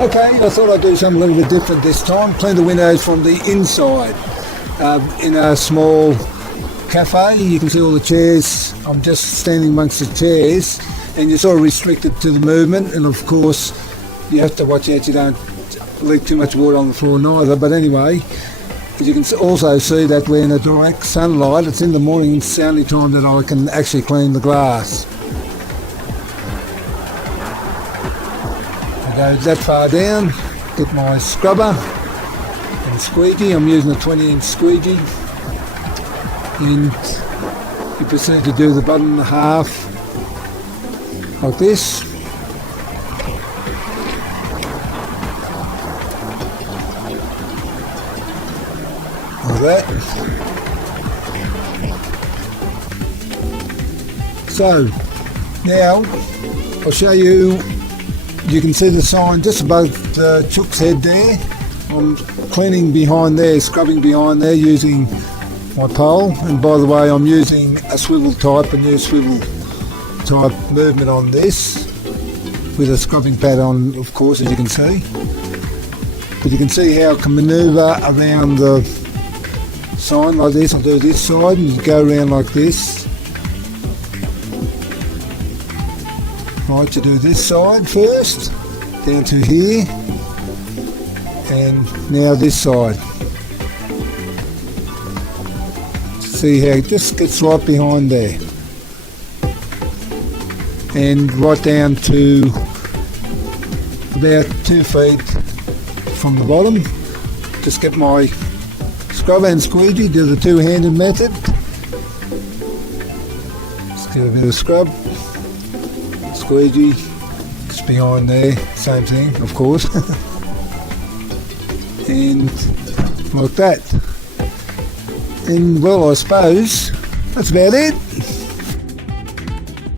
Okay, I thought I'd do something a little bit different this time. Clean the windows from the inside. In a small cafe, you can see all the chairs. I'm just standing amongst the chairs, and you're sort of restricted to the movement, and of course you have to watch out you don't leak too much water on the floor neither. But anyway, you can also see that we're in a direct sunlight. It's in the morning, it's the only time that I can actually clean the glass. I go that far down, get my scrubber and squeegee. I'm using a 20-inch squeegee, and you proceed to do the bottom half like this. Like that. So now I'll show you. You can see the sign just above the chook's head there. I'm cleaning behind there, scrubbing behind there using my pole, and by the way I'm using a swivel type, a new swivel type movement on this with a scrubbing pad on, of course, as you can see. But you can see how I can manoeuvre around the sign like this. I'll do this side and you go around like this. Right, you do this side first, down to here, and now this side. See how it just gets right behind there. And right down to about 2 feet from the bottom. Just get my scrubber and squeegee, do the two-handed method. Just give a bit of scrub. Squeegee, just behind there, same thing, of course. And like that. And well, I suppose that's about it.